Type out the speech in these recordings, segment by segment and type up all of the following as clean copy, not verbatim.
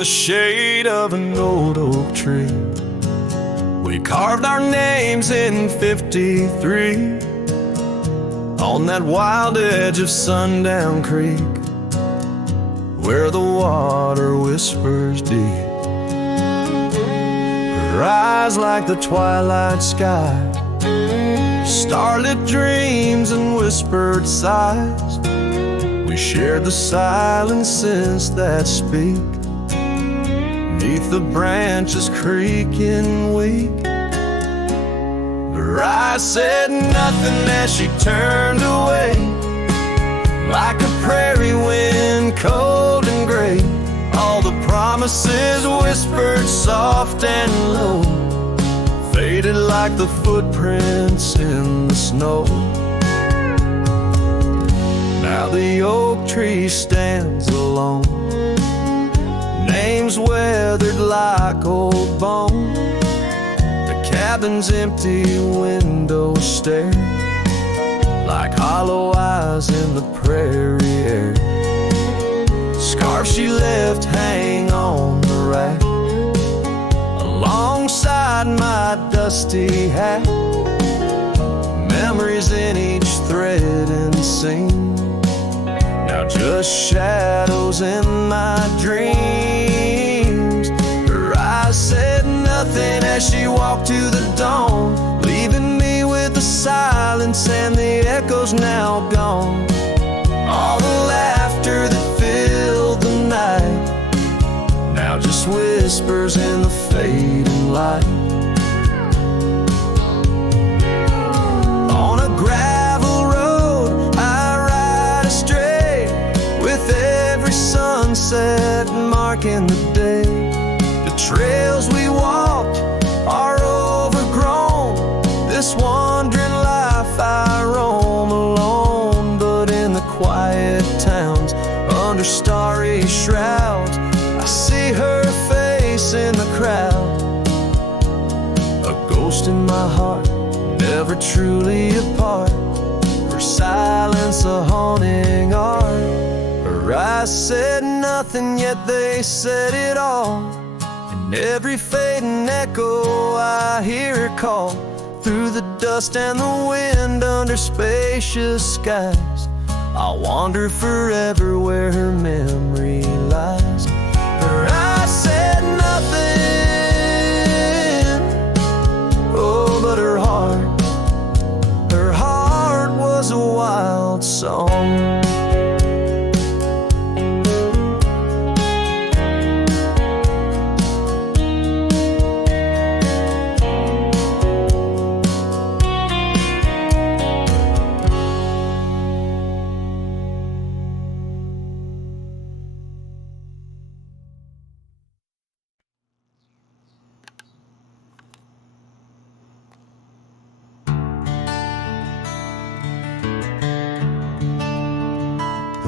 the shade of an old oak tree. We carved our names in 53 on that wild edge of Sundown Creek, where the water whispers deep. Her eyes like the twilight sky, starlit dreams and whispered sighs. We shared the silences that speak, neath the branches creaking weak. Her eyes said nothing as she turned away, like a prairie wind, cold and gray. All the promises whispered soft and low, faded like the footprints in the snow. Now the oak tree stands alone, names weathered like old bone. The cabin's empty windows stare like hollow eyes in the prairie air. Scarf she left hang on the rack alongside my dusty hat. Memories in each thread and seam, now just shadows in my dreams. Her eyes said nothing as she walked to the dawn, leaving me with the silence and the echoes now gone. All the laughter that filled the night, now just whispers in the fading light. On a gravel road I ride astray, with every sunset marking the day. The trails we walked are overgrown, this wandering life I roam alone. But in the quiet towns, under starry shrouds, I see her face in the crowd. A ghost in my heart, never truly apart, her silence a haunting art. Her eyes said nothing, yet they said it all. In every fading echo I hear her call, through the dust and the wind, under spacious skies. I'll wander forever where her memory lies. Her eyes said nothing, oh, but her heart was a wild song.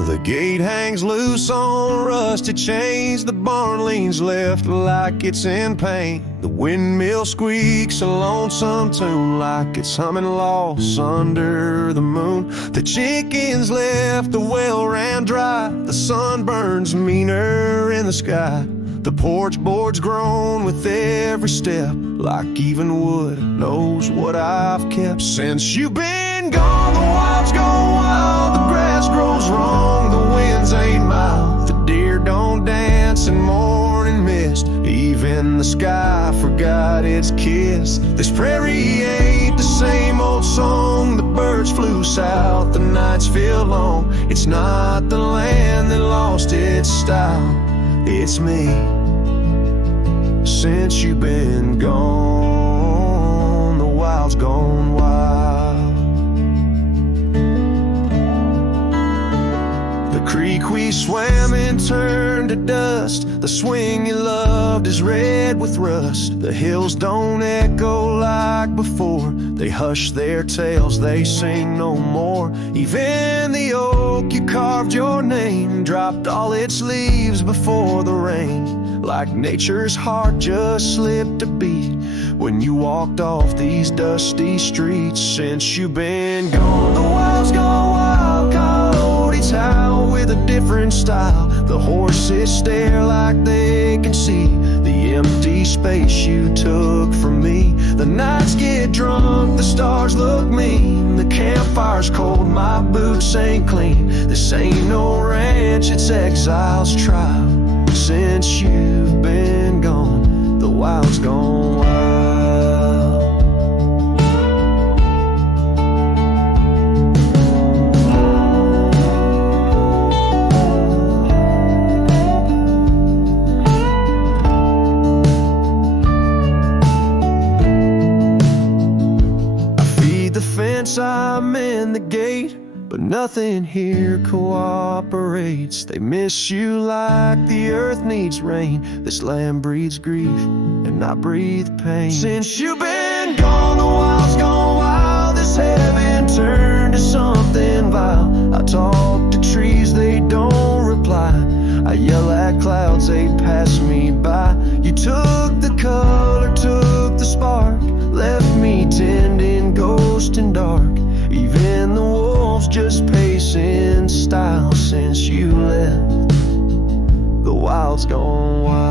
The gate hangs loose on rusted chains, the barn leans left like it's in pain. The windmill squeaks a lonesome tune like it's humming lost under the moon. The chickens left, the well ran dry, the sun burns meaner in the sky. The porch boards groan with every step, like even wood knows what I've kept. Since you've been gone, the wild's gone wild, the grass grows wrong, the winds ain't mild, the deer don't dance in morning mist, even the sky forgot its kiss. This prairie ain't the same old song, the birds flew south, the nights feel long. It's not the land that lost its style, it's me. Since you've been gone, the wild's gone wild. The creek we swam in turned to dust, the swing you loved is red with rust. The hills don't echo like before, they hush their tales, they sing no more. Even the oak you carved your name dropped all its leaves before the rain, like nature's heart just slipped a beat when you walked off these dusty streets. Since you've been gone, the wild's gone wild, coyotes howl with a different style. The horses stare like they can see the empty space you took from me. The nights get drunk, the stars look mean. The campfire's cold, my boots ain't clean. This ain't no ranch, it's exile's trial. Since you've been gone, the wild's gone wild. I'm in the gate, but nothing here cooperates. They miss you like the earth needs rain. This land breathes grief, and I breathe pain. Since you've been gone, the wild's gone wild. This heaven turned to something vile. I talk to trees, they don't reply. I yell at clouds, they pass me by. You took the color, took the spark, left me tending ghost and dark. Even the wolves just pace in style. Since you left, the wild's gone wild.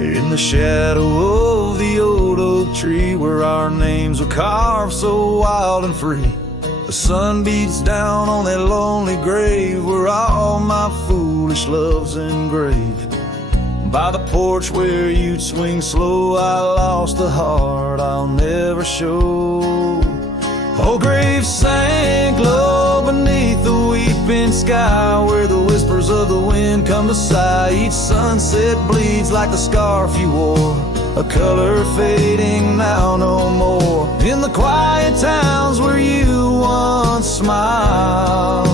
In the shadow of the old oak tree, where our names were carved so wild and free, the sun beats down on that lonely grave where all my foolish love's engraved. By the porch where you'd swing slow, I lost the heart I'll never show. Oh, grave sank low beneath the weeping sky, where the whispers of the wind come to sigh. Each sunset bleeds like the scarf you wore, a color fading now no more. In the quiet towns where you once smiled,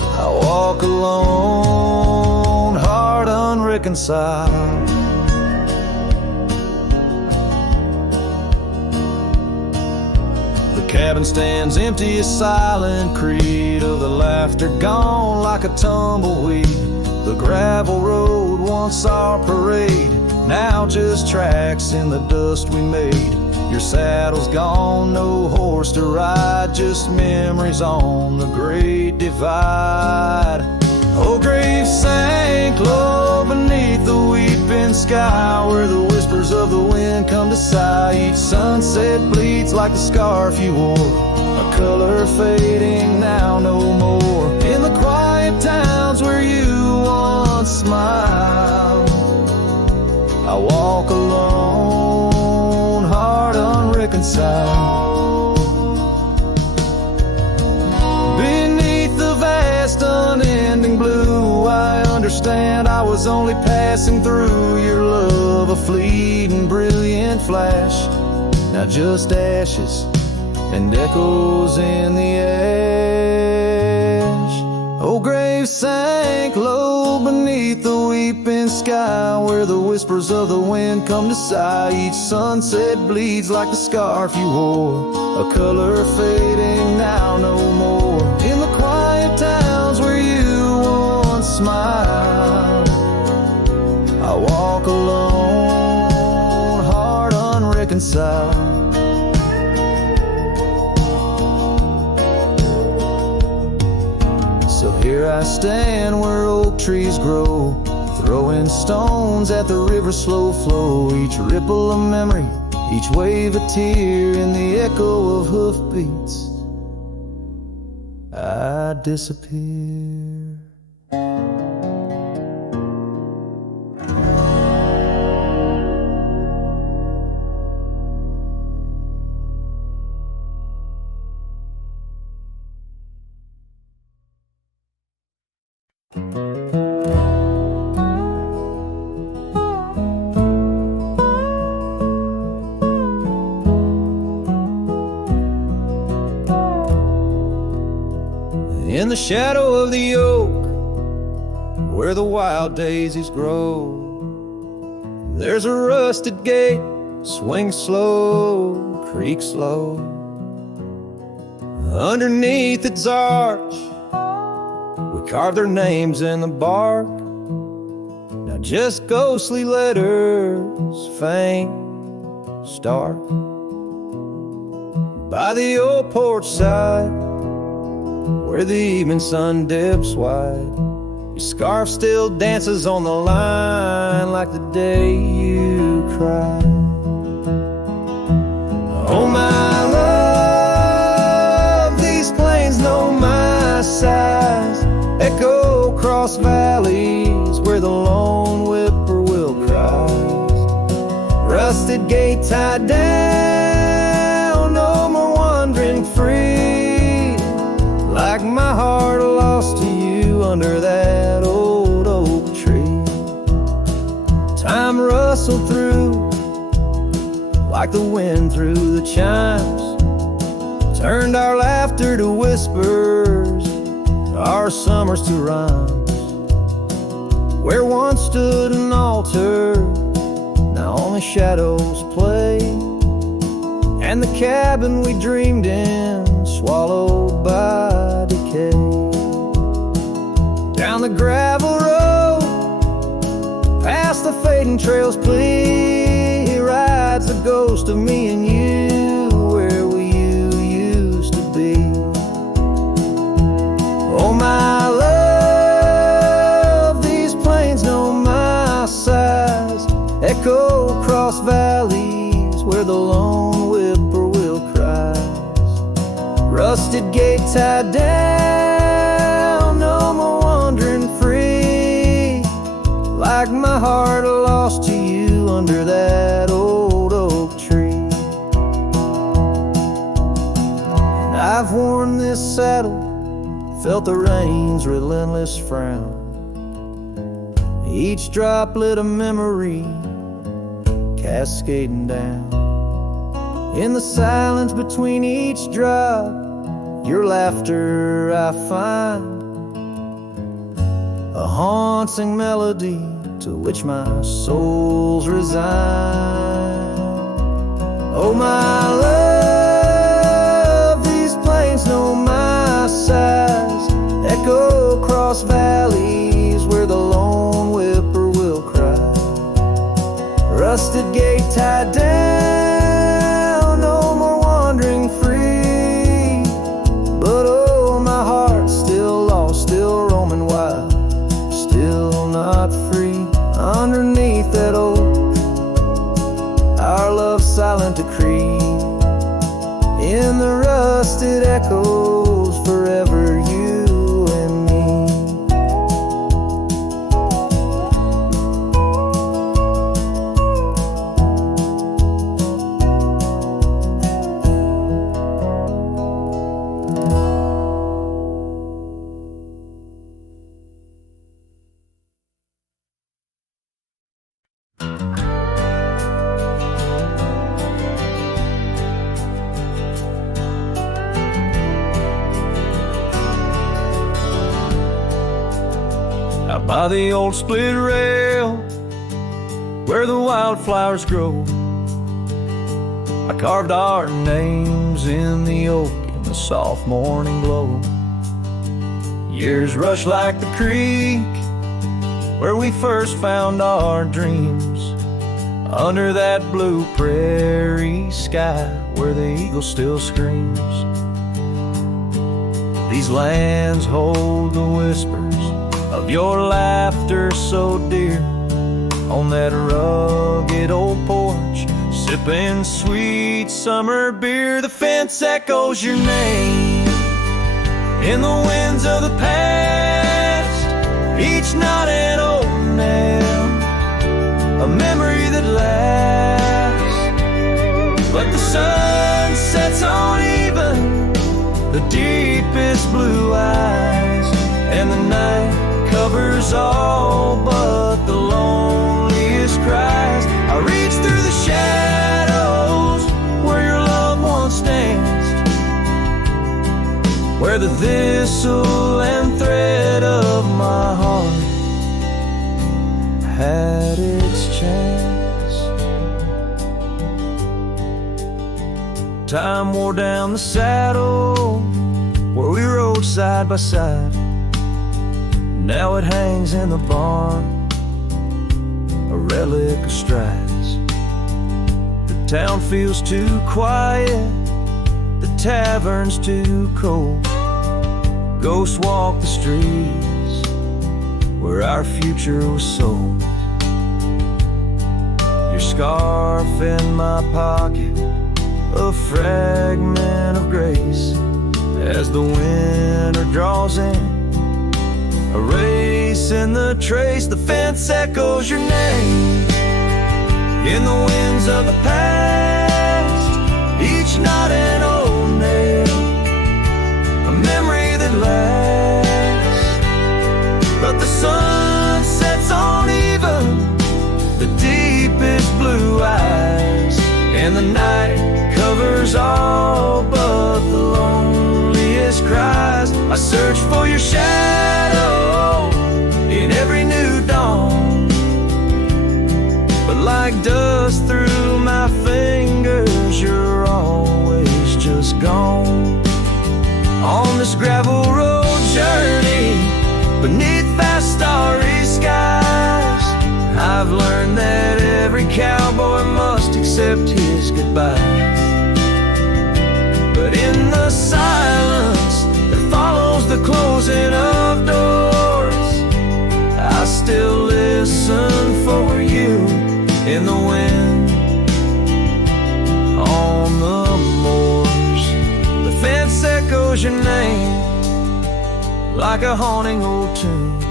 I walk alone, heart unreconciled. The cabin stands empty, a silent creed of the laughter gone like a tumbleweed. The gravel road, once our parade, now just tracks in the dust we made. Your saddle's gone, no horse to ride, just memories on the great divide. Oh, grave sank low beneath the weeping sky, where the whispers of the wind come to sigh. Each sunset bleeds like the scarf you wore, a color fading now no more. In the quiet towns where you once smiled, I walk alone, heart unreconciled. Beneath the vast unending blue, I understand I was only passing through. Your love a fleeting brilliant flash, now just ashes and echoes in the ash. Oh, grave sank low beneath the weeping sky, where the whispers of the wind come to sigh. Each sunset bleeds like the scarf you wore, a color fading now no more. In the quiet towns where you once smiled, I walk alone, heart unreconciled. So here I stand where oak trees grow, throwing stones at the river's slow flow. Each ripple a memory, each wave a tear, in the echo of hoofbeats I disappear. In the shadow of the oak, where the wild daisies grow, There's a rusted gate, swing slow, creak slow. Underneath its arch, we carved their names in the bark. Now just ghostly letters, faint, stark. By the old porch side, where the evening sun dips wide, your scarf still dances on the line like the day you cried. Oh my love, these plains know my size. Echo across valleys where the lone whippoorwill cries. Rusted gate tied down, no more wandering free, like my heart lost to you under that old oak tree. Time rustled through like the wind through the chimes, turned our laughter to whispers, our summers to rhymes. Where once stood an altar, now only shadows play, and the cabin we dreamed in swallowed by decay. Down the gravel road, past the fading trails plea, rides the ghost of me and you, where we used to be. Oh my love, these plains know my size. Echo across valleys where the lone whippoorwill cries. Rusted gate tied down, no more wandering free, like my heart lost to you under that old oak tree. And I've worn this saddle, felt the rain's relentless frown, each droplet of memory cascading down. In the silence between each drop, your laughter I find, a haunting melody to which my soul's resigned. Oh my love, these plains know my size. Echo across valleys where the lone whippoorwill cries. Rusted gate tied down, no more wandering free, but oh, my heart's still lost, still roaming wild, still not free. Underneath that oak, our love's silent decree, in the rusted echoes forever you and me. Out by the old split rail where the wildflowers grow, I carved our names in the oak in the soft morning glow. Years rush like the creek where we first found our dreams, under that blue prairie sky where the eagle still screams. These lands hold the whispers of your laughter so dear, on that rugged old porch, sipping sweet summer beer. The fence echoes your name in the winds of the past, each knot and old nail, a memory that lasts. But the sun sets on even the deepest blue eyes, and the night covers all but the loneliest cries. I reach through the shadows where your love once danced, where the thistle and thread of my heart had its chance. time wore down the saddle where we rode side by side. Now it hangs in the barn, a relic of strides. The town feels too quiet, the tavern's too cold. Ghosts walk the streets where our future was sold. Your scarf in my pocket, a fragment of grace. As the winter draws in, a race in the trace. The fence echoes your name in the winds of the past. Each knot an old nail, a memory that lasts. But the sun sets on even the deepest blue eyes, and the night covers all but the loneliest cries. I search for your shadow in every new dawn, but like dust through my fingers, you're always just gone. On this gravel road journey beneath vast starry skies, I've learned that every cowboy must accept his goodbyes. But in the silence that follows the closing of doors, I still listen for you in the wind on the moors. The fence echoes your name like a haunting old tune.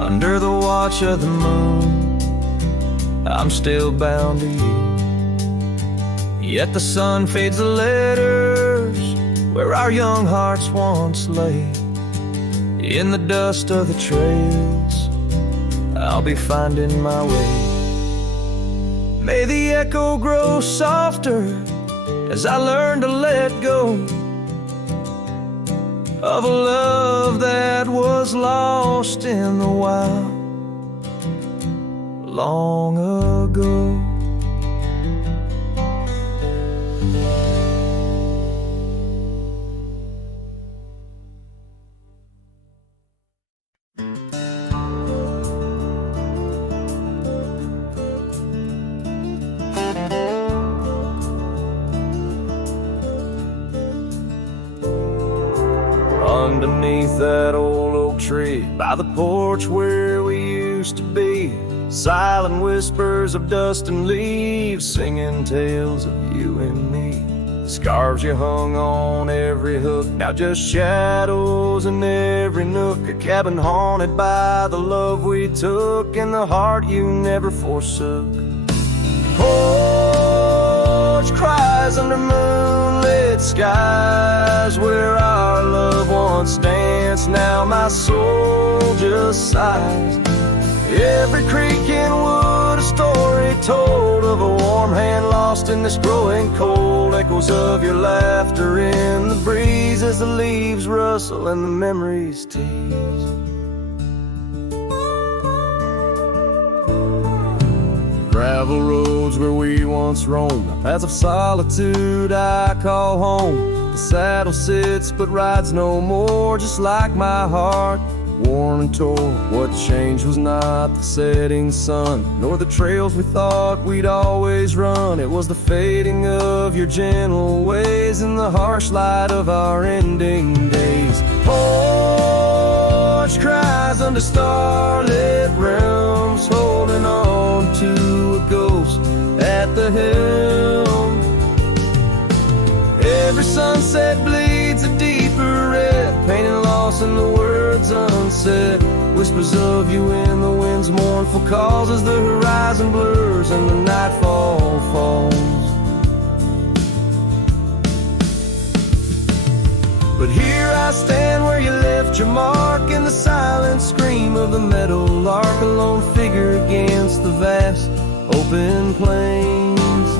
Under the watch of the moon, I'm still bound to you. Yet the sun fades the letters where our young hearts once lay. In the dust of the trails, I'll be finding my way. May the echo grow softer as I learn to let go of a love that was lost in the wild long ago. Underneath that old oak tree, by the porch where we used to be, silent whispers of dust and leaves, singing tales of you and me. The scarves you hung on every hook, now just shadows in every nook. A cabin haunted by the love we took, and the heart you never forsook. Porch cries under moonlit skies, where our love once danced, now my soul just sighs. Every creek and wood, a story told of a warm hand lost in this growing cold. Echoes of your laughter in the breeze as the leaves rustle and the memories tease. Gravel roads where we once roamed, paths of solitude I call home. The saddle sits but rides no more, just like my heart, worn and torn. What changed was not the setting sun, nor the trails we thought we'd always run. It was the fading of your gentle ways and the harsh light of our ending days. Porch cries under starlit realms, holding on to a ghost at the helm. Every sunset bleeds a deeper red, painting loss in the words unsaid. Whispers of you in the wind's mournful calls as the horizon blurs and the nightfall falls. But here I stand where you left your mark, in the silent scream of the meadow lark, a lone figure against the vast open plains,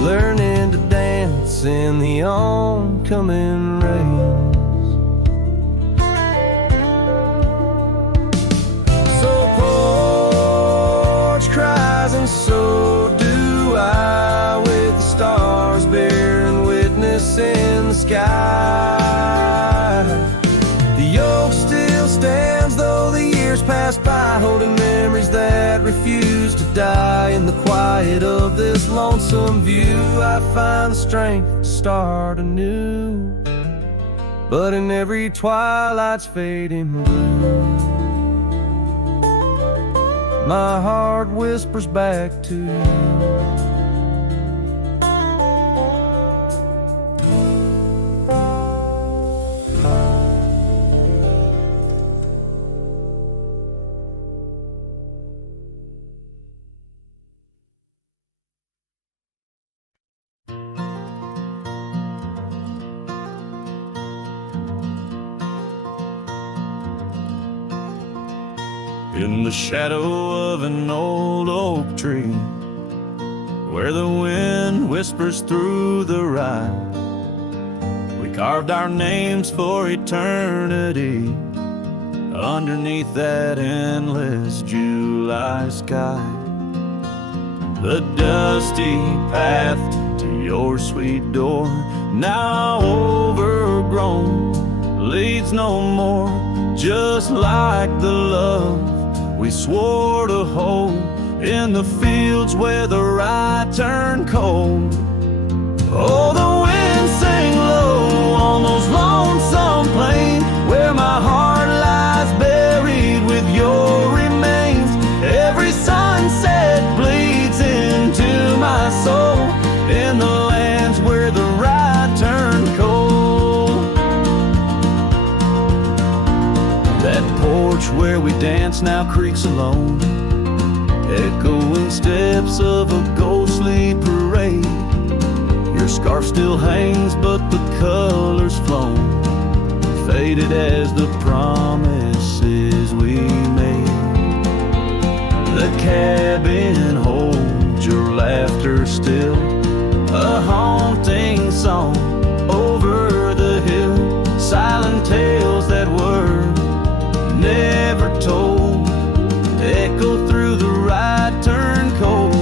learning to dance in the oncoming rains. So porch cries and so do I, with the stars bare The oak still stands though the years pass by, holding memories that refuse to die. In the quiet of this lonesome view, I find the strength to start anew. But in every twilight's fading blue, my heart whispers back to you. In the shadow of an old oak tree, where the wind whispers through the rye, we carved our names for eternity underneath that endless July sky. The dusty path to your sweet door, now overgrown, leads no more, just like the love we swore to hold in the fields where the rye turned cold. Oh, the wind sang low on those lonesome plains where my heart lies buried with your remains. Every sunset bleeds into my soul in the lands where the rye turned cold. That porch where we dance now creaks alone, echoing steps of a ghostly parade. Your scarf still hangs, but the color's flown, faded as the promises we made. The cabin holds your laughter still, a haunting song over the hill, silent tales that were never told, echo through the rye turn cold.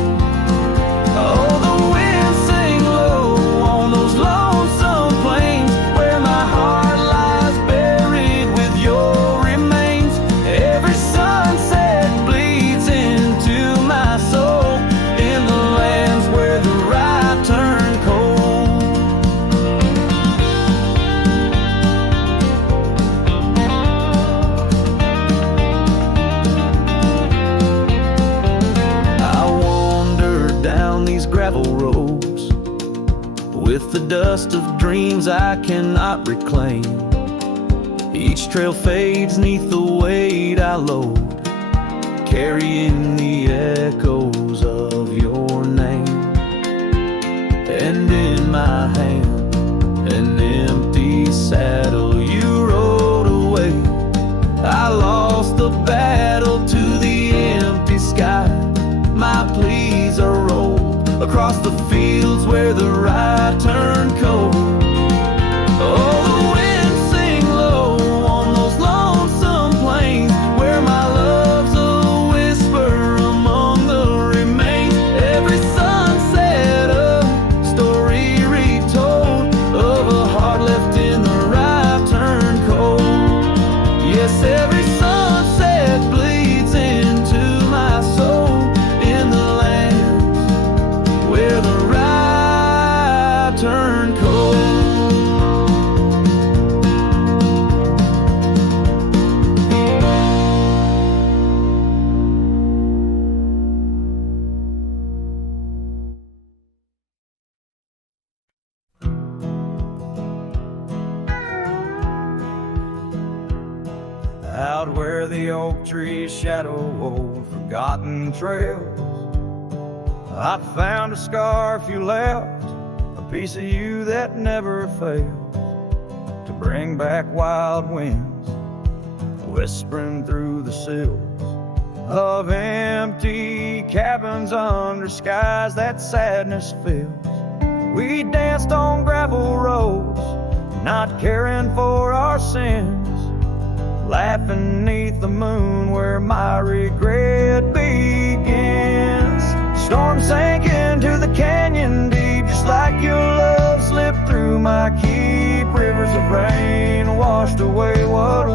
Oh, the wind sang low on those lonesome plains where my heart lies buried with your remains. Every sunset bleeds into my soul in the lands where the rye turn cold. Gravel roads with the dust of dreams I cannot reclaim. Each trail fades neath the weight I load, carrying the echoes of your name. And in my hand, an empty saddle you rode away. I lost the battle to the empty sky. My pleas are rolled across the fields where the rye turned cold. Oh, the wind sing low on those lonesome plains where my love's a whisper among the remains. Every sunset a story retold of a heart left in the rye turned cold. Yes, every sunset bleeds into my soul in the lands where the rye turned cold. Out where the oak trees shadow old forgotten trails, I found a scarf you left, a piece of you that never fails to bring back wild winds, whispering through the sills of empty cabins under skies that sadness fills. We danced on gravel roads, not caring for our sins, laughing neath the moon where my regret begins. Storm sank into the canyon deep, just like your love slipped through my keep. Rivers of rain washed away what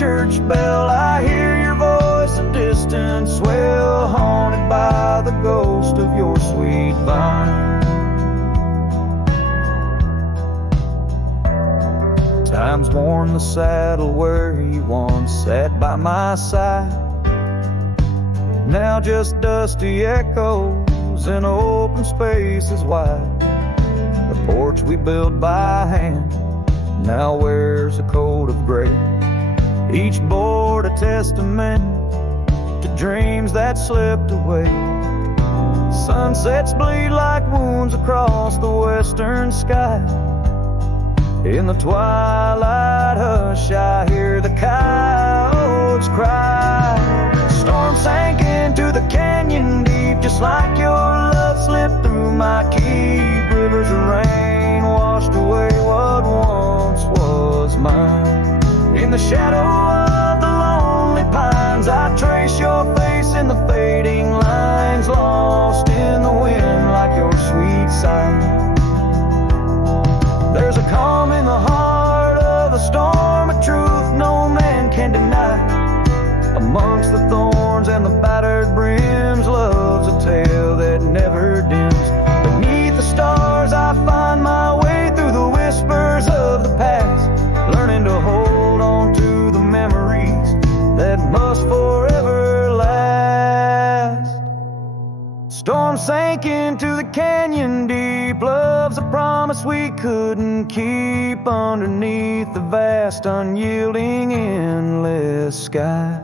church bell, I hear your voice, a distant swell, haunted by the ghost of your sweet vine. Time's worn the saddle where you once sat by my side. Now just dusty echoes and open spaces wide. The porch we built by hand now wears a coat of gray. Each board a testament to dreams that slipped away. Sunsets bleed like wounds across the western sky. In the twilight hush, I hear the coyotes cry. Storm sank into the canyon deep, just like your love slipped through my keep. Rivers of rain washed away what once was mine. In the shadow of the lonely pines, I trace your face in the fading lines, lost in the wind like your sweet sigh. There's a calm in the heart of a storm, a truth no man can deny. Amongst the thorns and the battered brims, love's a tale that never dims. Beneath the stars I find my way through the whispers of the past, learning to hold on to the memories that must forever last. Storm sank into the canyon deep, love's a promise we couldn't keep, underneath the vast, unyielding, endless sky.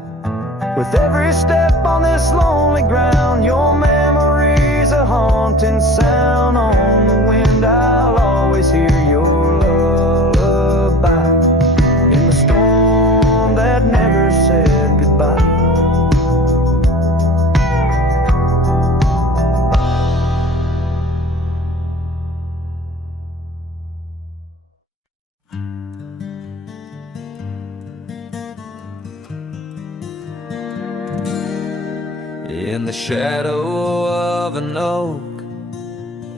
With every step on this lonely ground, your memory's a haunting sound. On the wind I'll always hear your lullaby, in the storm that never said goodbye. In the shadow of an oak,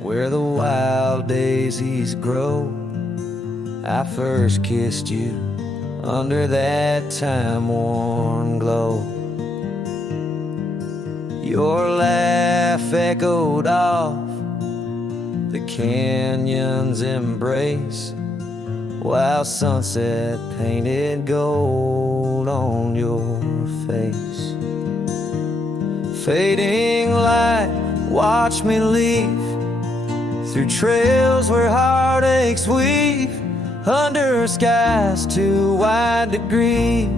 where the wild daisies grow, I first kissed you under that time-worn glow. Your laugh echoed off the canyon's embrace, while sunset painted gold on your face. Fading light, watch me leave through trails where heartaches weave, under skies too wide to grieve.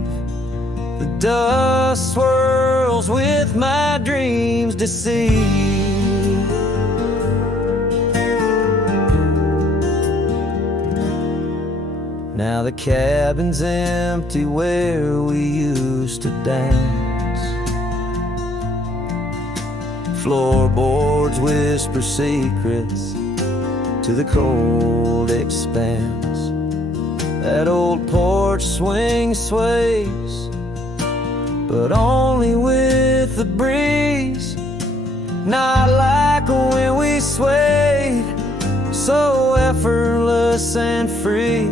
The dust swirls with my dreams deceived. Now the cabin's empty where we used to dance. Floorboards whisper secrets to the cold expanse. That old porch swing sways, but only with the breeze. Not like when we swayed, so effortless and free.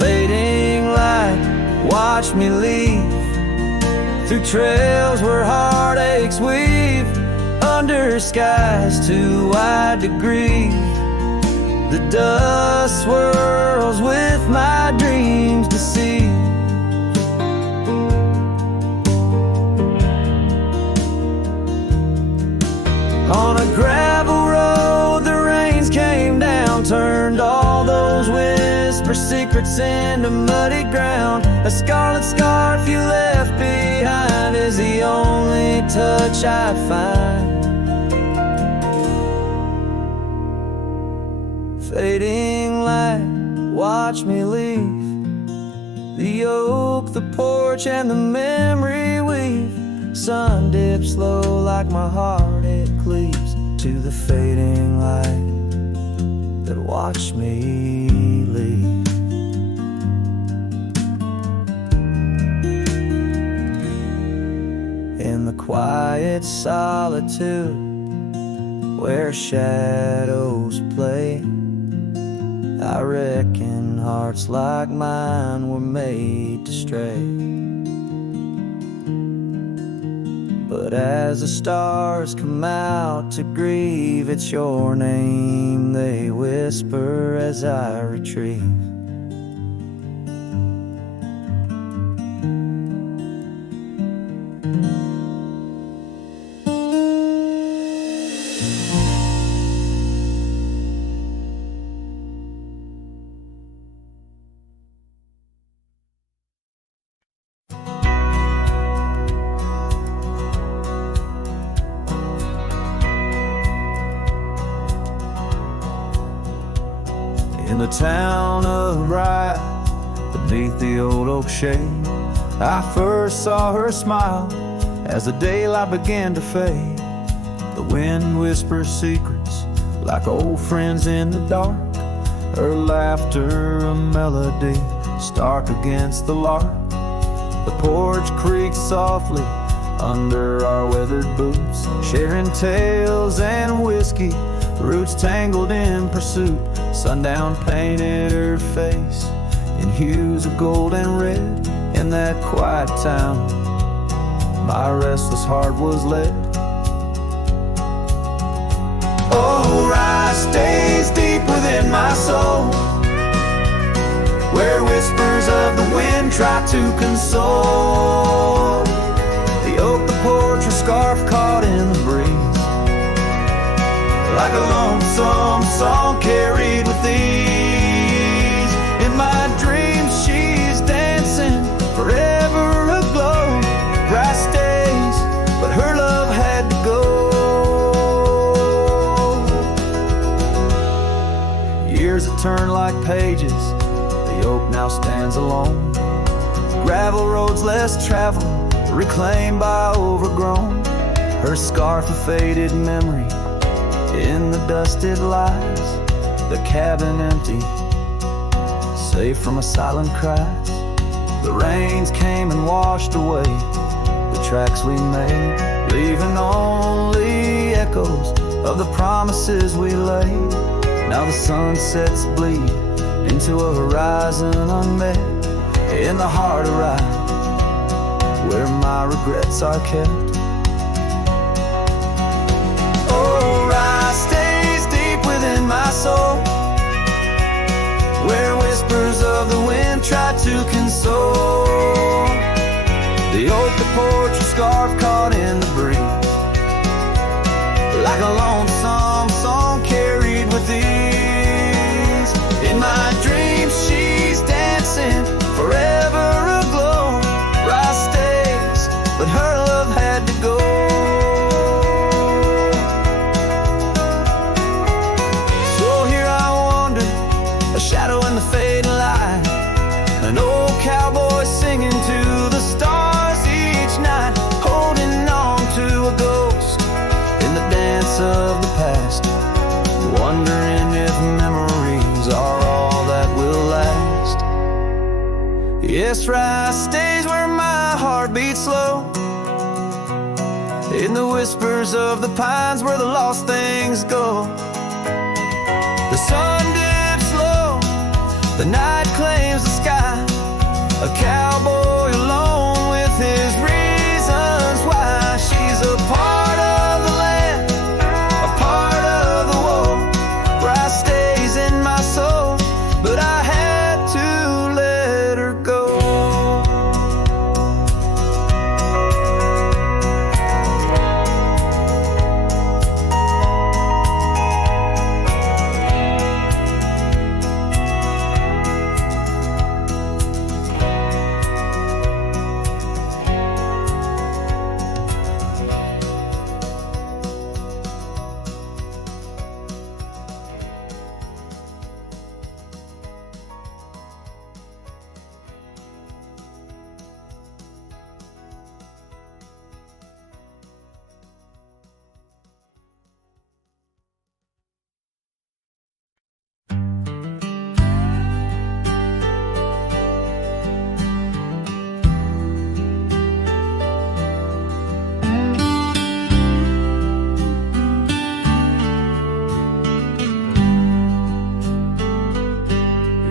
Fading light, watch me leave through trails where heartaches weave, under skies too wide to grieve. The dust swirls with my dreams deceived. On a gravel road the rains came down, turned all those whisper secrets into muddy ground. A scarlet scarf you left behind is the only touch I find. Fading light, watch me leave the oak, the porch, and the memory weave. Sun dips low like my heart, it cleaves to the fading light that watched me leave. In the quiet solitude where shadows play, I reckon hearts like mine were made to stray. But as the stars come out to grieve, it's your name they whisper as I retrieve. In the town of Bryan, beneath the old oak shade, I first saw her smile as the daylight began to fade. The wind whispers secrets like old friends in the dark, her laughter a melody stark against the lark. The porch creaks softly under our weathered boots, sharing tales and whiskey, roots tangled in pursuit. Sundown painted her face in hues of gold and red. In that quiet town, my restless heart was led. Oh, rise stays deep within my soul, where whispers of the wind try to console. The oak, the porch, a scarf caught in the breeze, like a lonesome song carried with ease. In my dreams she's dancing, forever aglow. Bright stays, but her love had to go. Years have turned like pages, the oak now stands alone. Gravel roads less traveled, reclaimed by overgrown. Her scarf a faded memory, in the dust it lies, the cabin empty, safe from a silent cries. The rains came and washed away the tracks we made, leaving only echoes of the promises we laid. Now the sunsets bleed into a horizon unmet, in the heart of Rye, where my regrets are kept. In my soul, where whispers of the wind try to console. The oak, the porch, a scarf caught in the breeze, like a lonesome song carried with ease. In my dreams she's dancing, forever aglow. Bright stays, but her love had to go. Shadow in the fading light, an old cowboy singing to the stars each night, holding on to a ghost in the dance of the past, wondering if memories are all that will last. Yes, Rye stays where my heart beats slow, in the whispers of the pines where the lost things go. The sun dips low, the night claims the sky, a cowboy alone with his reasons why. She's a part of the land, a part of the woe. Bright stays in my soul, but I had to let her go.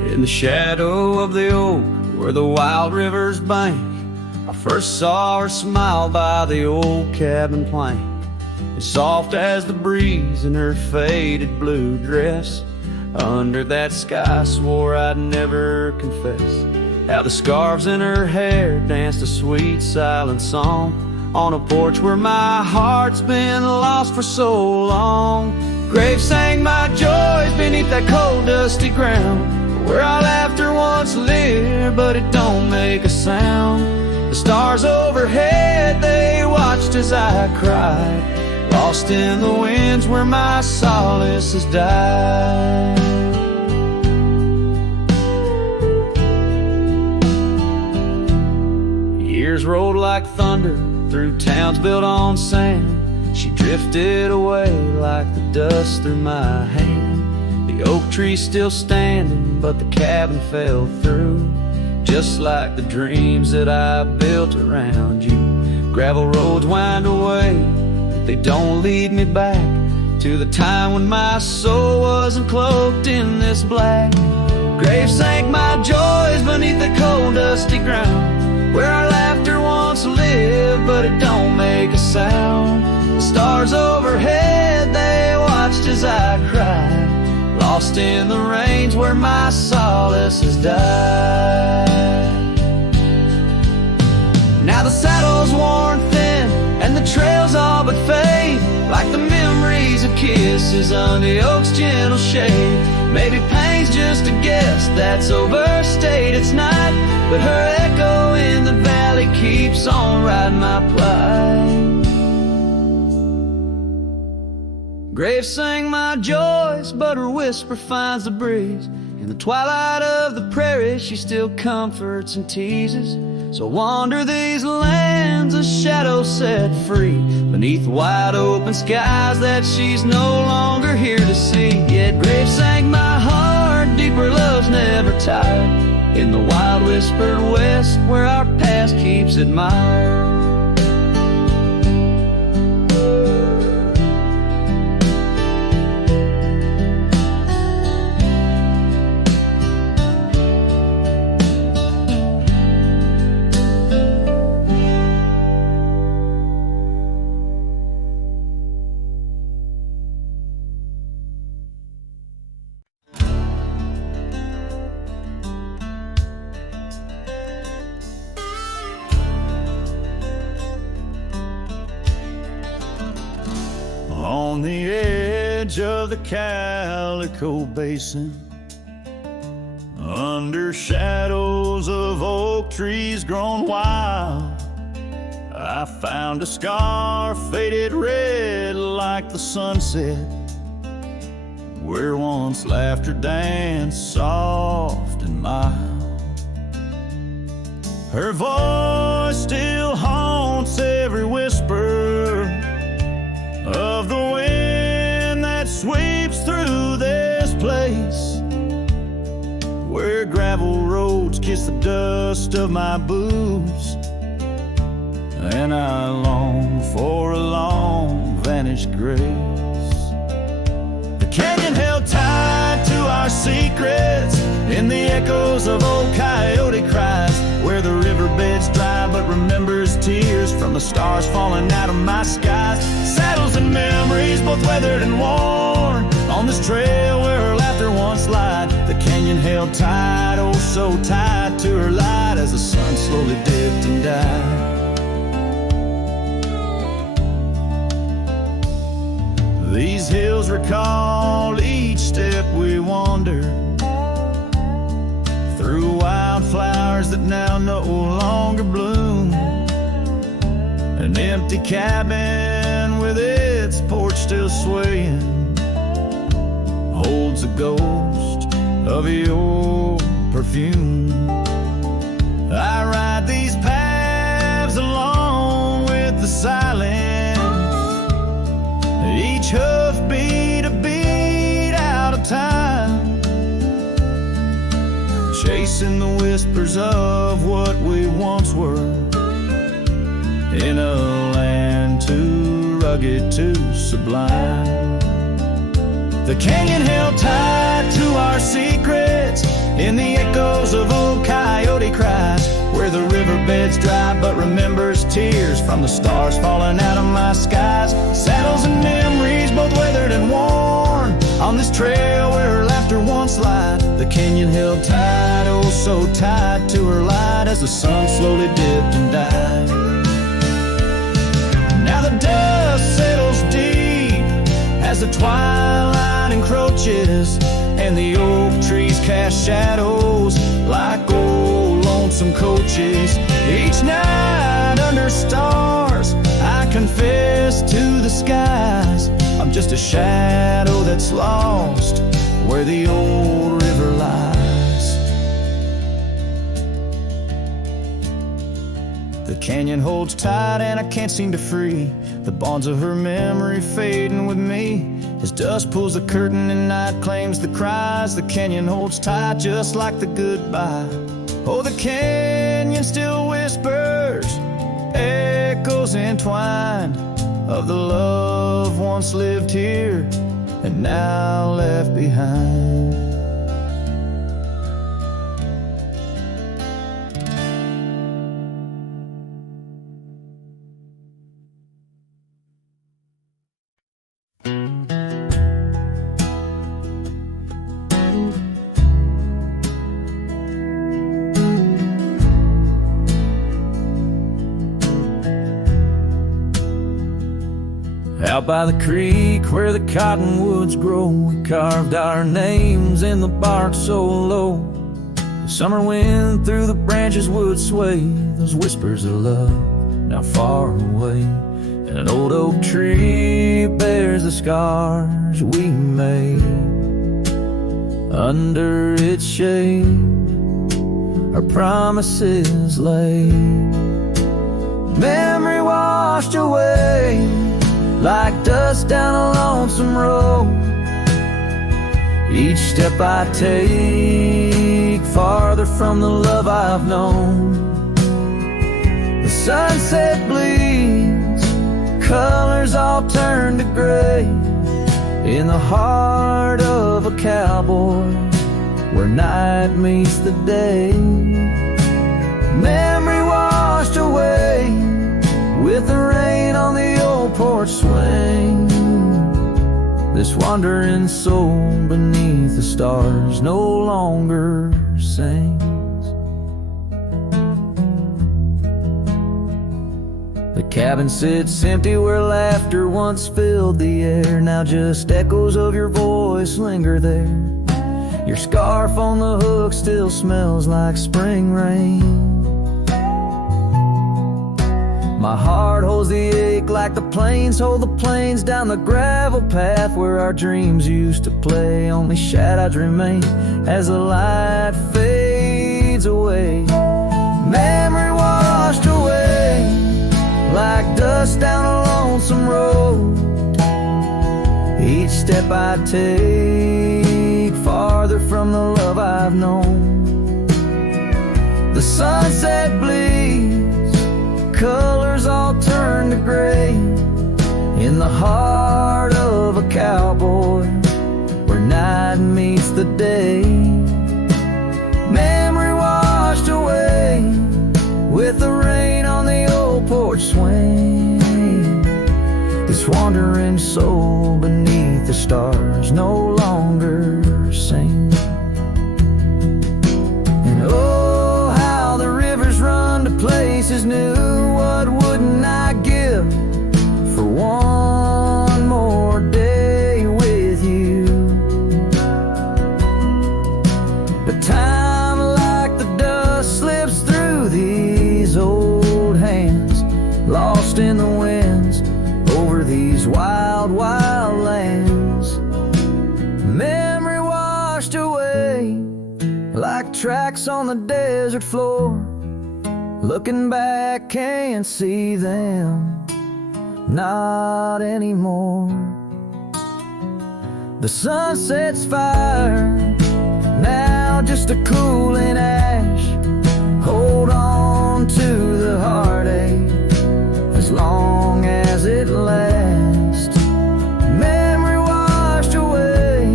In the shadow of the oak, where the wild rivers bank, I first saw her smile by the old cabin plank, as soft as the breeze in her faded blue dress. Under that sky, I swore I'd never confess how the scarves in her hair danced a sweet silent song on a porch where my heart's been lost for so long. Graves sang my joys beneath that cold dusty ground, where our laughter once lived, but it don't make a sound. The stars overhead, they watched as I cried, lost in the winds where my solace has died. Years rolled like thunder through towns built on sand. She drifted away like the dust through my hand. The oak tree's still standing, but the cabin fell through, just like the dreams that I built around you. Gravel roads wind away, but they don't lead me back to the time when my soul wasn't cloaked in this black. Graves sank my joys beneath the cold dusty ground, where our laughter once lived, but it don't make a sound. The stars overhead, they watched as I cried, lost in the range where my solace has died. Now the saddle's worn thin and the trails all but fade, like the memories of kisses under the oak's gentle shade. Maybe pain's just a guess that's overstayed, it's not, but her echo in the valley keeps on riding my plight. Graves sang my joys, but her whisper finds the breeze. In the twilight of the prairie, she still comforts and teases. So wander these lands, a shadow set free, beneath wide open skies that she's no longer here to see. Yet Graves sang my heart deep where love's never tired, in the wild whispered west where our past keeps admired. On the edge of the Calico Basin, under shadows of oak trees grown wild, I found a scar faded red like the sunset, where once laughter danced soft and mild. Her voice still haunts every whisper of the wind that sweeps through this place, where gravel roads kiss the dust of my boots, and I long for a long vanished grace. The canyon held tight to our secrets in the echoes of old coyote cries, where the riverbed's dry but remembers tears from the stars falling out of my skies. Saddles and memories, both weathered and worn, on this trail where her laughter once lied. The canyon held tight, oh so tight to her light, as the sun slowly dipped and died. These hills recall each step we wandered, through wildflowers that now no longer bloom. An empty cabin with its porch still swaying holds a ghost of your perfume. I ride these paths along with the silence, each hoofbeat a beat out of time, chasing the whispers of what we once were, in a land too rugged, too sublime. The canyon held tight to our secrets in the echoes of old coyote coyote cries, where the riverbed's dry but remembers tears from the stars falling out of my skies. Saddles and memories both weathered and worn on this trail where her laughter once lied. The canyon held tight, oh so tight to her light as the sun slowly dipped and died. Now the dust settles deep as the twilight encroaches, and the oak trees cast shadows like old lonesome coaches. Each night under stars I confess to the skies, I'm just a shadow that's lost where the old river lies. The canyon holds tight and I can't seem to free the bonds of her memory fading with me. As dusk pulls the curtain and night claims the cries, the canyon holds tight just like the goodbye. Oh, the canyon still whispers, echoes entwined of the love once lived here and now left behind. Out by the creek where the cottonwoods grow, we carved our names in the bark so low. The summer wind through the branches would sway those whispers of love now far away. And an old oak tree bears the scars we made. Under its shade our promises lay. Memory washed away like dust down a lonesome road. Each step I take farther from the love I've known. The sunset bleeds, colors all turn to gray in the heart of a cowboy where night meets the day. Memory washed away with the rain on the old porch swing. This wandering soul beneath the stars no longer sings. The cabin sits empty where laughter once filled the air. Now just echoes of your voice linger there. Your scarf on the hook still smells like spring rain. My heart holds the ache like the plains hold the plains down the gravel path where our dreams used to play. Only shadows remain as the light fades away. Memory washed away like dust down a lonesome road. Each step I take farther from the love I've known. The sunset bleeds, colors all turn to gray in the heart of a cowboy where night meets the day. Memory washed away with the rain on the old porch swing. This wandering soul beneath the stars no longer sings. And oh, how the rivers run to places new. What wouldn't I give for one more day with you? But time like the dust slips through these old hands, lost in the winds over these wild, wild lands. Memory washed away like tracks on the desert floor. Looking back, can't see them, not anymore. The sunset's fire, now just a cooling ash. Hold on to the heartache as long as it lasts. Memory washed away,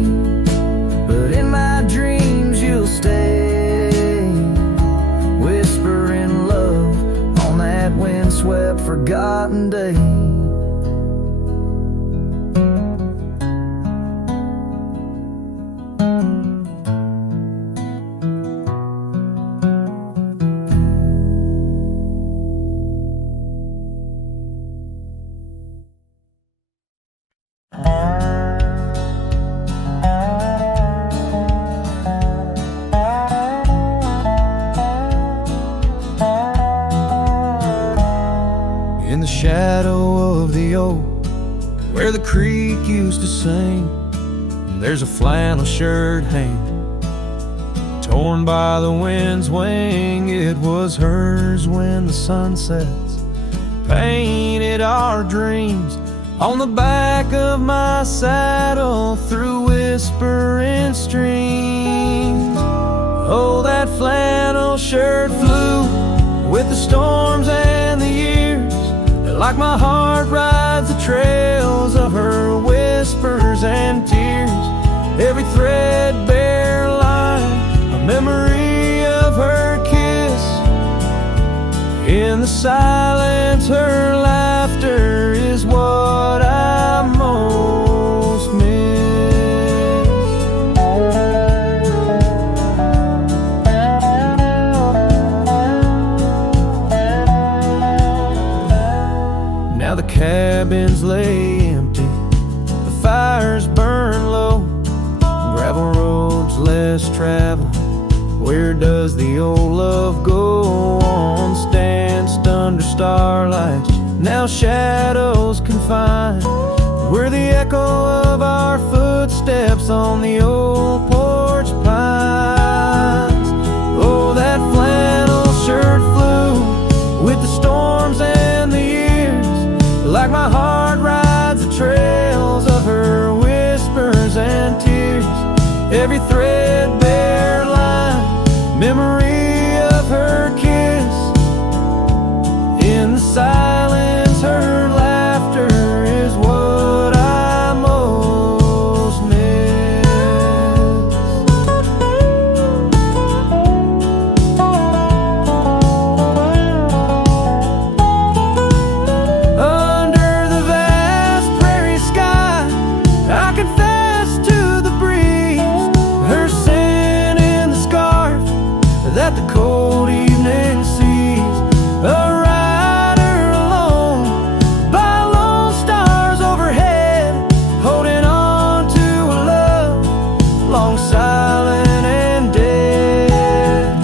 but in my dreams you'll stay forgotten day. In the shadow of the oak, where the creek used to sing, there's a flannel shirt hanging, torn by the wind's wing. It was hers when the sun sets, painted our dreams on the back of my saddle through whispering streams. Oh, that flannel shirt flew with the storms and the years, like my heart rides the trails of her whispers and tears. Every threadbare line, a memory of her kiss. In the silence, her laughter is what I most miss. Now the cabins lay empty, the fires burn low, gravel roads less traveled. Where does the old love go? On stanced under starlights, now shadows confined. We're the echo of our footsteps on the old porch pines. Oh, that flannel shirt flew with the storms and the years, like my heart rides the trails of her whispers and tears. Every threadbare line, memory of her kiss. In the silence, her laughter is what I most miss. Under the vast prairie sky, I confess to the breeze, her scent in the scarf that the cold evening sees. A rider alone by lone stars overhead, holding on to a love long silent and dead.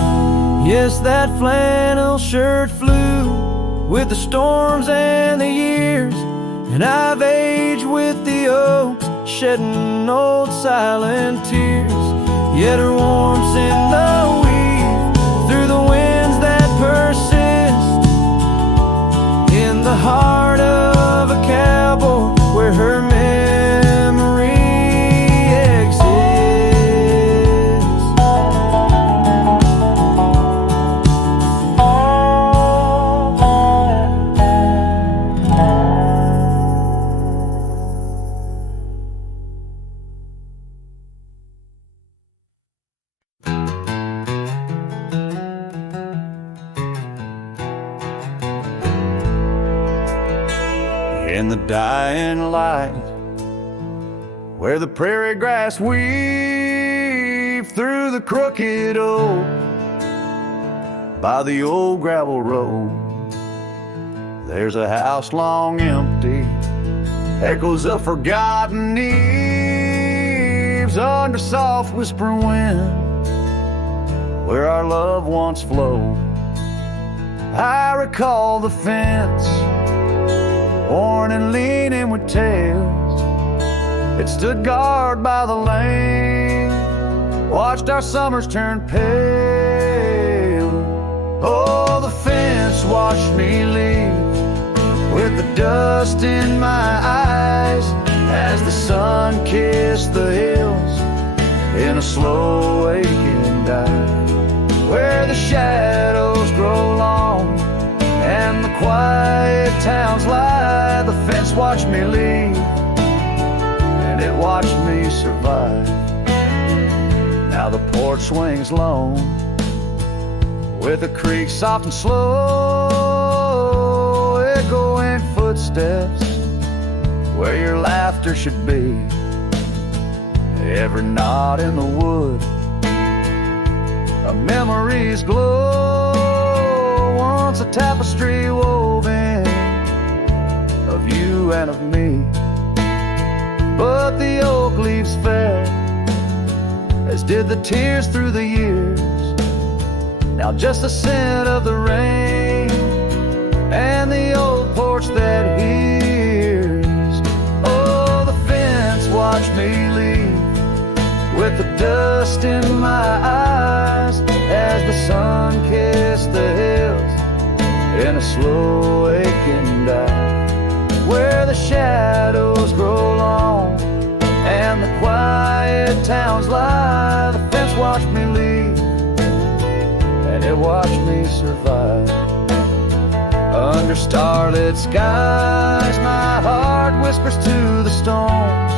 Yes, that flannel shirt flew with the storms and the years, and I've aged with the oaks, shedding old silent tears. Yet her warmth's in the weave, through the winds that persist, in the heart of a cowboy where her memory exists. In the dying light, where the prairie grass weaves through the crooked oak, by the old gravel road, there's a house long empty, echoes of forgotten eves under soft whispering wind, where our love once flowed. I recall the fence, worn and leaning with tails. It stood guard by the lane, watched our summers turn pale. Oh, the fence watched me leave with the dust in my eyes as the sun kissed the hills in a slow waking dive, where the shadows grow long and the quiet towns lie. The fence watched me leave, and it watched me survive. Now the porch swings lone, with the creek soft and slow. echoing footsteps where your laughter should be. Every knot in the wood, a memory's glow. Once a tapestry woven of you and of me, but the oak leaves fell, as did the tears through the years. Now just the scent of the rain and the old porch that hears. Oh, the fence watched me leave with the dust in my eyes as the sun kissed the hills in a slow aching dive, where the shadows grow long and the quiet towns lie. The fence watched me leave and it watched me survive. Under starlit skies my heart whispers to the stones,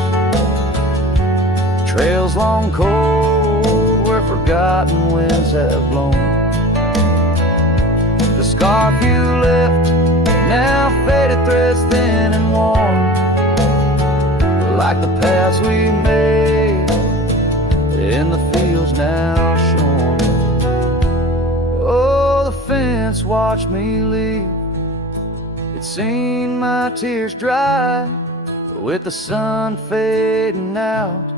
trails long cold where forgotten winds have blown. The scarf you left, now faded threads thin and worn, like the paths we made in the fields now shorn. Oh, the fence watched me leave, it's seen my tears dry, with the sun fading out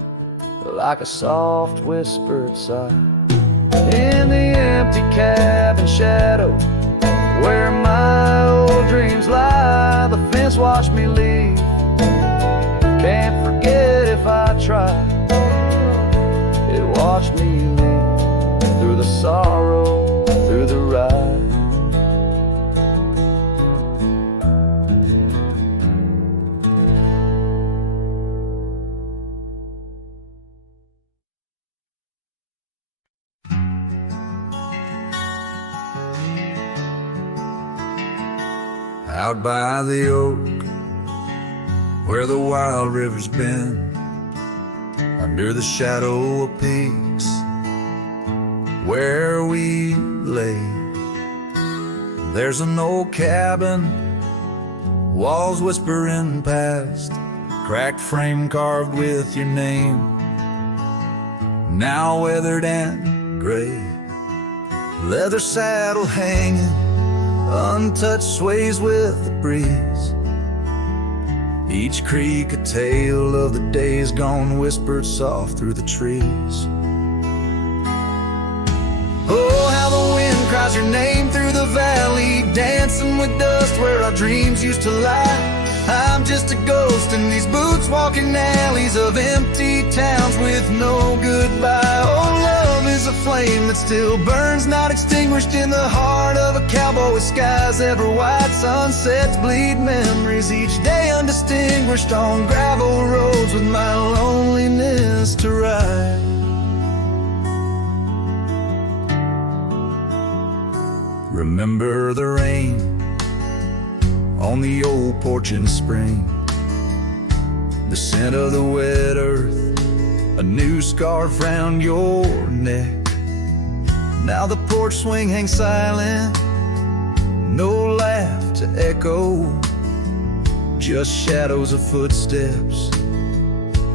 like a soft whispered sigh. In the empty cabin shadow where my old dreams lie, the fence watched me leave, can't forget if I try. It watched me leave through the sorrow, through the ride. Out by the oak, where the wild river's been, under the shadow of peaks, where we lay, there's an old cabin, walls whispering past, cracked frame carved with your name, now weathered and gray, leather saddle hanging, untouched sways with the breeze. Each creak a tale of the days gone, whispered soft through the trees. Oh, how the wind cries your name through the valley, dancing with dust where our dreams used to lie. I'm just a ghost in these boots walking alleys of empty towns with no goodbye. Oh, love is a flame that still burns, not extinguished in the heart of a cowboy with skies ever white. Sunsets bleed memories each day undistinguished on gravel roads with my loneliness to ride. Remember the rain on the old porch in spring, the scent of the wet earth, a new scarf round your neck. Now the porch swing hangs silent, no laugh to echo, just shadows of footsteps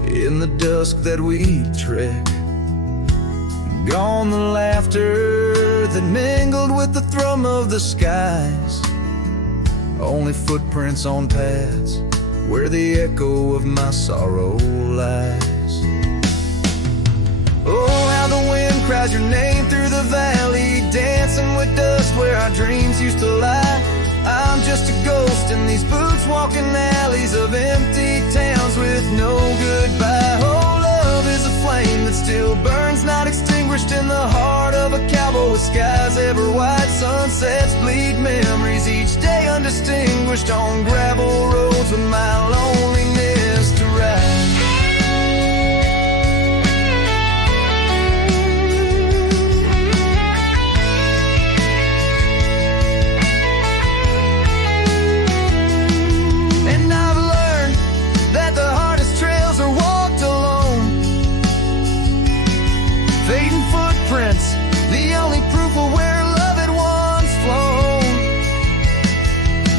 in the dusk that we trek. Gone the laughter that mingled with the thrum of the skies, only footprints on paths where the echo of my sorrow lies. Oh, how the wind cries your name through the valley, dancing with dust where our dreams used to lie. I'm just a ghost in these boots walking alleys of empty towns with no goodbye. Oh, love is a flame that still burns, not extinguished in the heart of a cowboy with skies ever white. Sunsets bleed memories each day undistinguished on gravel roads with my loneliness to ride. And I've learned that the hardest trails are walked alone. Fading footprints, the only proof of where love had once flown.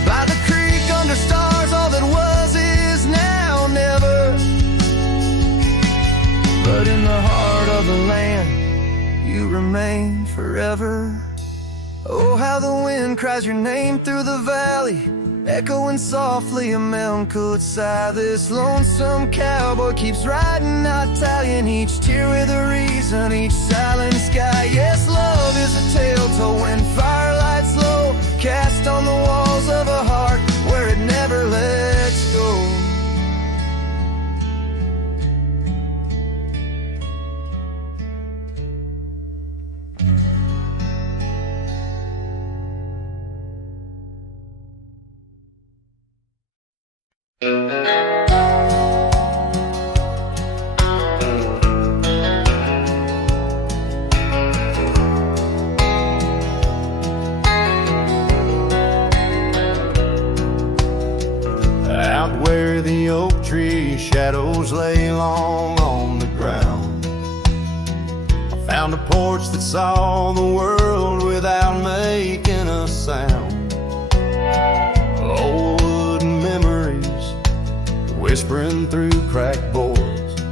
By the creek forever. Oh, how the wind cries your name through the valley, echoing softly a melancholy sigh. This lonesome cowboy keeps riding, not tallying each tear with a reason, each silent sky. Yes, love is a tale told when firelights low, cast on the walls of a heart where it never lets go. Out where the oak tree shadows lay long on the ground, I found a porch that saw the world without making a sound. Old wooden memories whispering through cracked boards.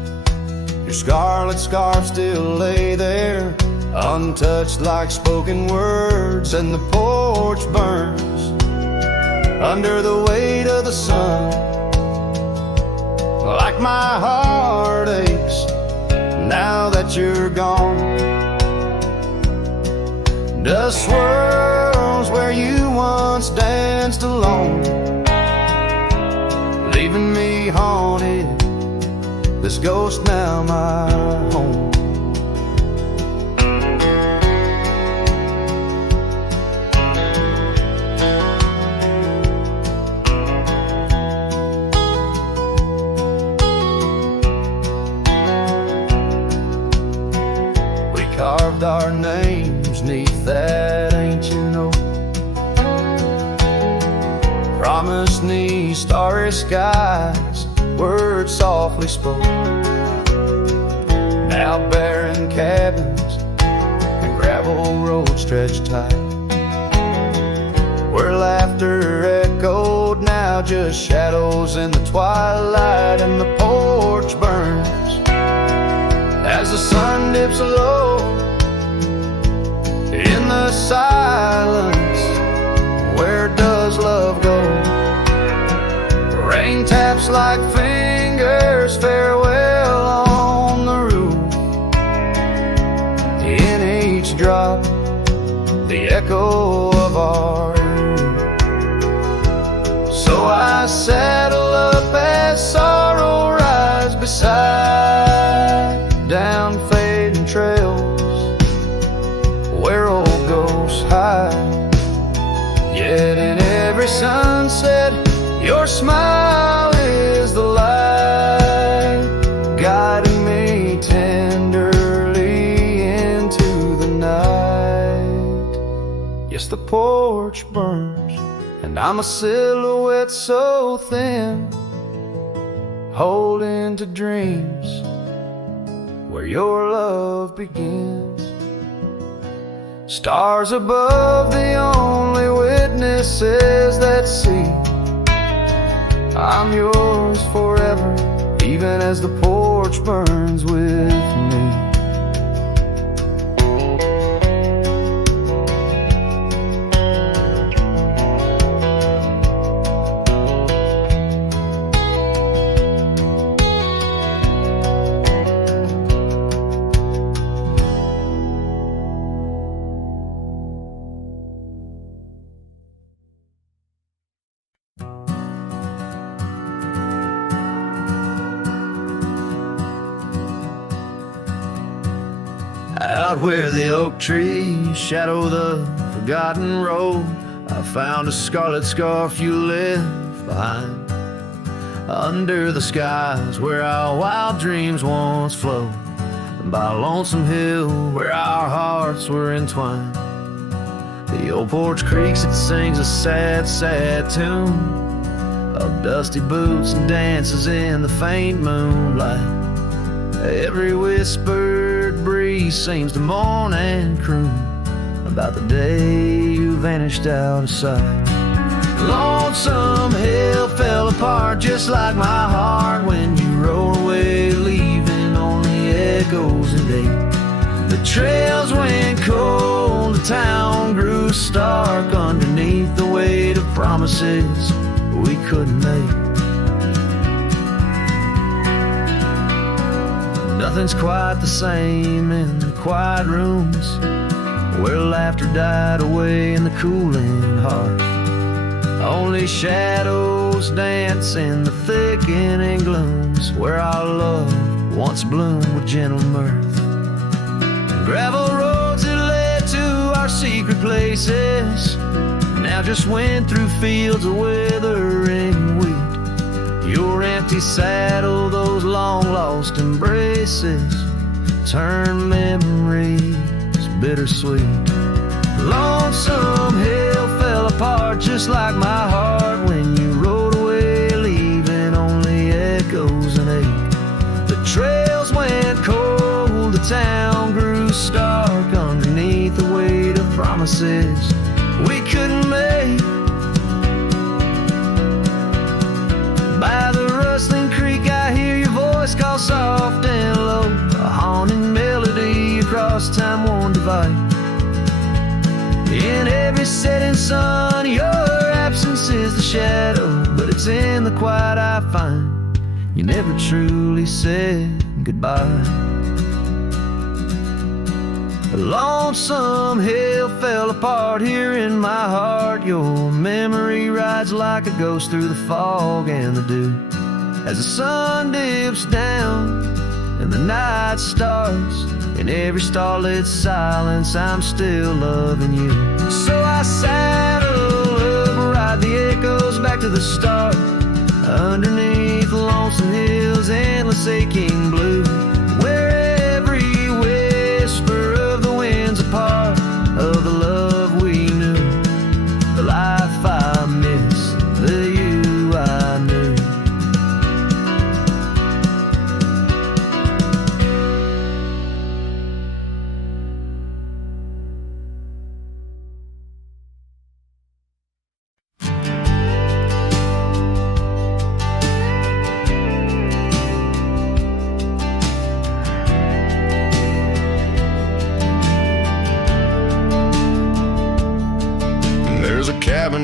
Your scarlet scarf still lay there, untouched like spoken words, and the porch burns under the weight of the sun. Like my heart aches now that you're gone. Dust swirls where you once danced alone, leaving me haunted, this ghost now my home. We carved our names neath that ancient oak, promised 'neath starry skies, words softly spoke. Now barren cabins and gravel roads stretch tight, where laughter echoed, now just shadows in the twilight. And the porch burns as the sun dips low in the silence. Where does love go? Rain taps like fingers, farewell on the roof. In each drop, the echo of our youth. So I saddle up as sorrow rides beside down fading trails where old ghosts hide. Yet in every sunset, your smile is the light, guiding me tenderly into the night. Yes, the porch burns, and I'm a silhouette so thin, holding to dreams where your love begins. Stars above, the only witnesses that see I'm yours forever, even as the porch burns with me. Out where the oak trees shadow the forgotten road, I found a scarlet scarf you left behind. Under the skies where our wild dreams once flowed, and by a lonesome hill where our hearts were entwined. The old porch creaks, it sings a sad, sad tune of dusty boots and dances in the faint moonlight. Every whispered breeze seems to mourn and croon about the day you vanished out of sight. Lonesome hill fell apart just like my heart when you rode away, leaving only echoes and ache. The trails went cold stark underneath the weight of promises we couldn't make. Nothing's quite the same in the quiet rooms where laughter died away in the cooling heart. Only shadows dance in the thickening glooms where our love once bloomed with gentle mirth. Gravel roads that led to our secret places now just went through fields of withering wheat. Your empty saddle, those long lost embraces, turn memories bittersweet. Lonesome hill fell apart just like my heart when you rode away, leaving only echoes and ache. The trails went cold, the town grew stark underneath the weight of promises we couldn't make. By the rustling creek I hear your voice call soft and low, a haunting melody across time-worn divide. In every setting sun, your absence is the shadow, but it's in the quiet I find you never truly said goodbye. A lonesome hill fell apart here in my heart. Your memory rides like a ghost through the fog and the dew. As the sun dips down and the night starts, in every starlit silence I'm still loving you. So I saddle up, ride the echoes back to the start, underneath the lonesome hills, endless aching blue, where every whisper of the wind's a part of the love we knew, the life I miss, the you I knew.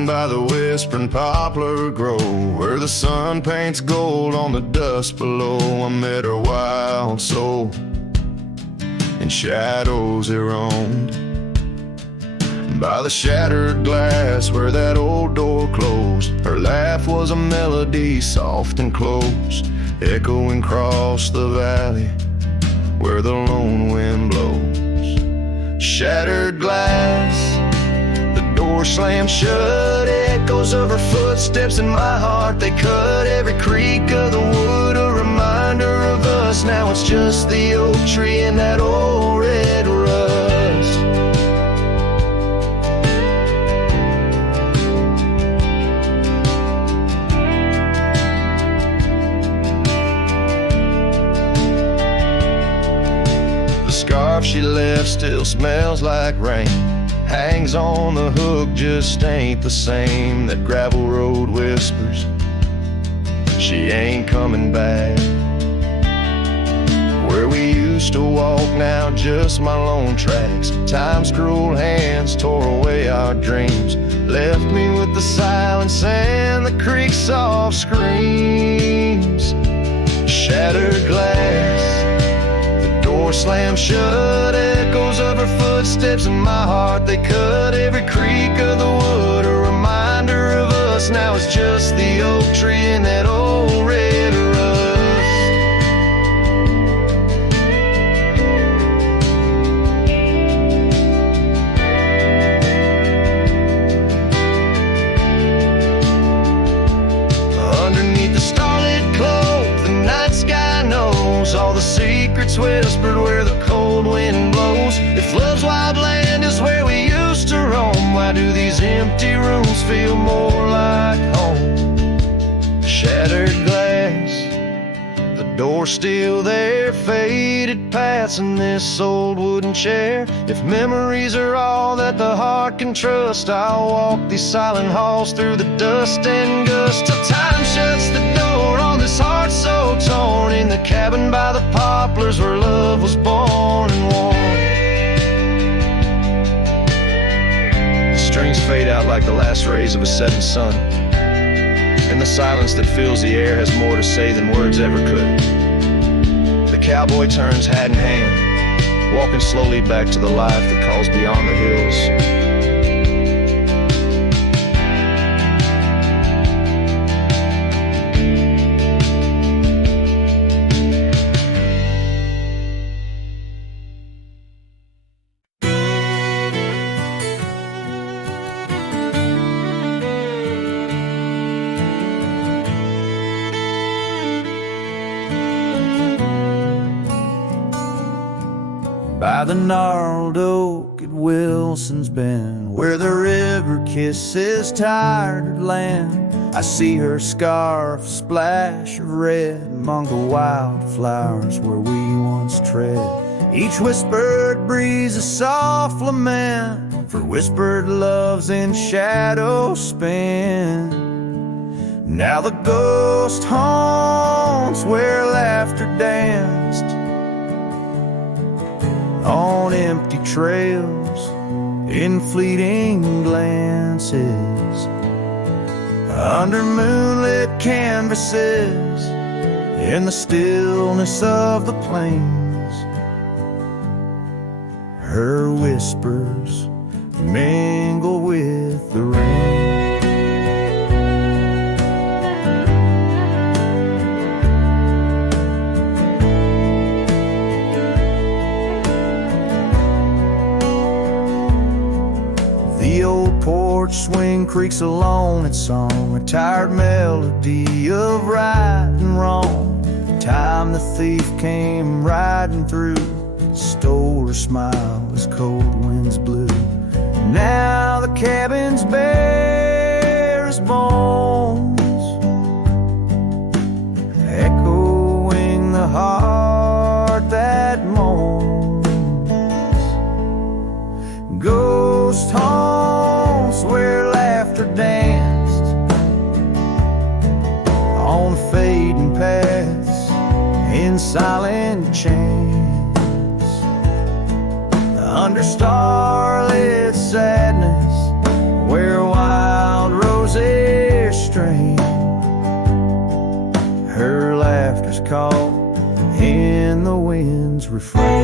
By the whispering poplar grove, where the sun paints gold on the dust below, I met her wild soul in shadows it roamed. By the shattered glass where that old door closed, her laugh was a melody soft and close, echoing across the valley where the lone wind blows. Shattered glass, door slammed shut, echoes of her footsteps in my heart. They cut every creak of the wood, a reminder of us. Now it's just the oak tree and that old red rust. The scarf she left still smells like rain, hangs on the hook, just ain't the same. That gravel road whispers she ain't coming back. Where we used to walk, now just my lone tracks. Time's cruel hands tore away our dreams, left me with the silence and the creek's soft screams. Shattered glass, door slammed shut, echoes of her footsteps in my heart. They cut every creak of the wood, a reminder of us. Now it's just the oak tree and that old red rust. Underneath the starlit cloak, the night sky knows all the secrets whispered where the cold wind blows. If love's wild land is where we used to roam, why do these empty rooms feel more like home? Shattered glass, the door still there, faded paths in this old wooden chair. If memories are all that the heart can trust, I'll walk these silent halls through the dust and gust till time shuts the door on this heart so torn. In the cabin by the poplars where love was born and worn. Strings fade out like the last rays of a setting sun, and the silence that fills the air has more to say than words ever could. The cowboy turns hat in hand, walking slowly back to the life that calls beyond the hills. By the gnarled oak at Wilson's Bend, where the river kisses tired land, I see her scarf splash of red among the wildflowers where we once tread. Each whispered breeze a soft lament for whispered loves in shadow spent. Now the ghost haunts where laughter danced on empty trails in fleeting glances, under moonlit canvases, in the stillness of the plains. Her whispers mingle with the rain. The old porch swing creaks along its song, a tired melody of right and wrong. Time the thief came riding through, stole her smile as cold winds blew. Now the cabin's bare as bones, echoing the heart that moans. Ghost haunts where laughter danced on fading paths in silent chance, under starlit sadness where wild roses strain. Her laughter's caught in the wind's refrain.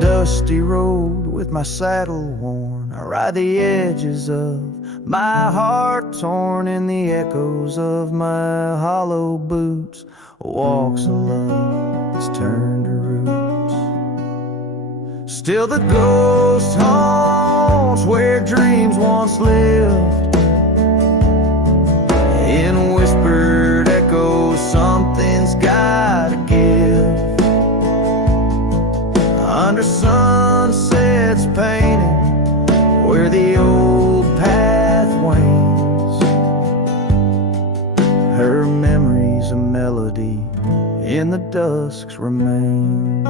Dusty road with my saddle worn, I ride the edges of my heart torn, in the echoes of my hollow boots. Walks a love that's turned to roots. Still the ghost haunts where dreams once lived, in whispered echoes something's gotta give. Under sunsets painted where the old path wanes, her memory's a melody in the dusk's remains.